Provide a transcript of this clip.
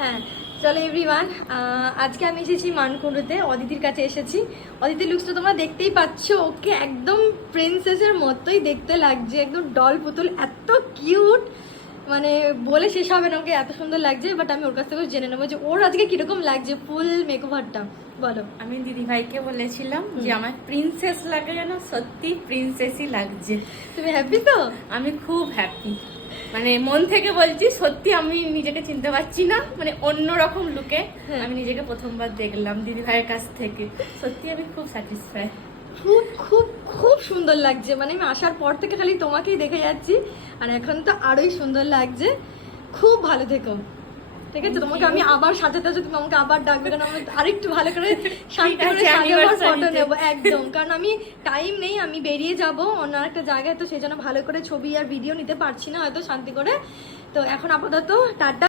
হ্যাঁ চলো এভরিওয়ান, আজকে আমি এসেছি মানকুণ্ডুতে, অদিতির কাছে এসেছি। অদিতির লুকসটা তোমরা দেখতেই পাচ্ছ, ওকে একদম প্রিন্সেসের মতোই দেখতে লাগছে, একদম ডল পুতুল, এত কিউট, মানে বলে শেষ হবে না, ওকে এত সুন্দর লাগছে। বাট আমি ওর কাছ থেকে জেনে নেবো যে ওর আজকে কিরকম লাগছে ফুল মেকওভারটা। বলো। আমি দিদি ভাইকে বলেছিলাম যে আমার প্রিন্সেস লাগে, যেন সত্যি প্রিন্সেসই লাগছে। তুমি হ্যাপি তো? আমি খুব হ্যাপি, মানে মন থেকে বলছি, সত্যি আমি নিজেকে চিনতে পারছি না, মানে অন্যরকম লুকে আমি নিজেকে প্রথমবার দেখলাম দিদি ভাইয়ের কাছ থেকে। সত্যি আমি খুব স্যাটিসফাই। খুব খুব খুব সুন্দর লাগছে, মানে আমি আসার পর থেকে খালি তোমাকেই দেখে যাচ্ছি, আর এখন তো আরোই সুন্দর লাগছে। খুব ভালো থেকো, ঠিক আছে? তোমাকে আমি আবার সাজাতে আসবো, তুমি আমাকে আবার ডাকবে, কারণ আমি আরেকটু ভালো করে শান্তি করে সাজাবার ফটো নেবো একদম, কারণ আমি টাইম নেই, আমি বেরিয়ে যাব অন্য একটা জায়গায়, তো সেই জন্য ভালো করে ছবি আর ভিডিও নিতে পারছি না হয়তো শান্তি করে। তো এখন আপাতত টাটা।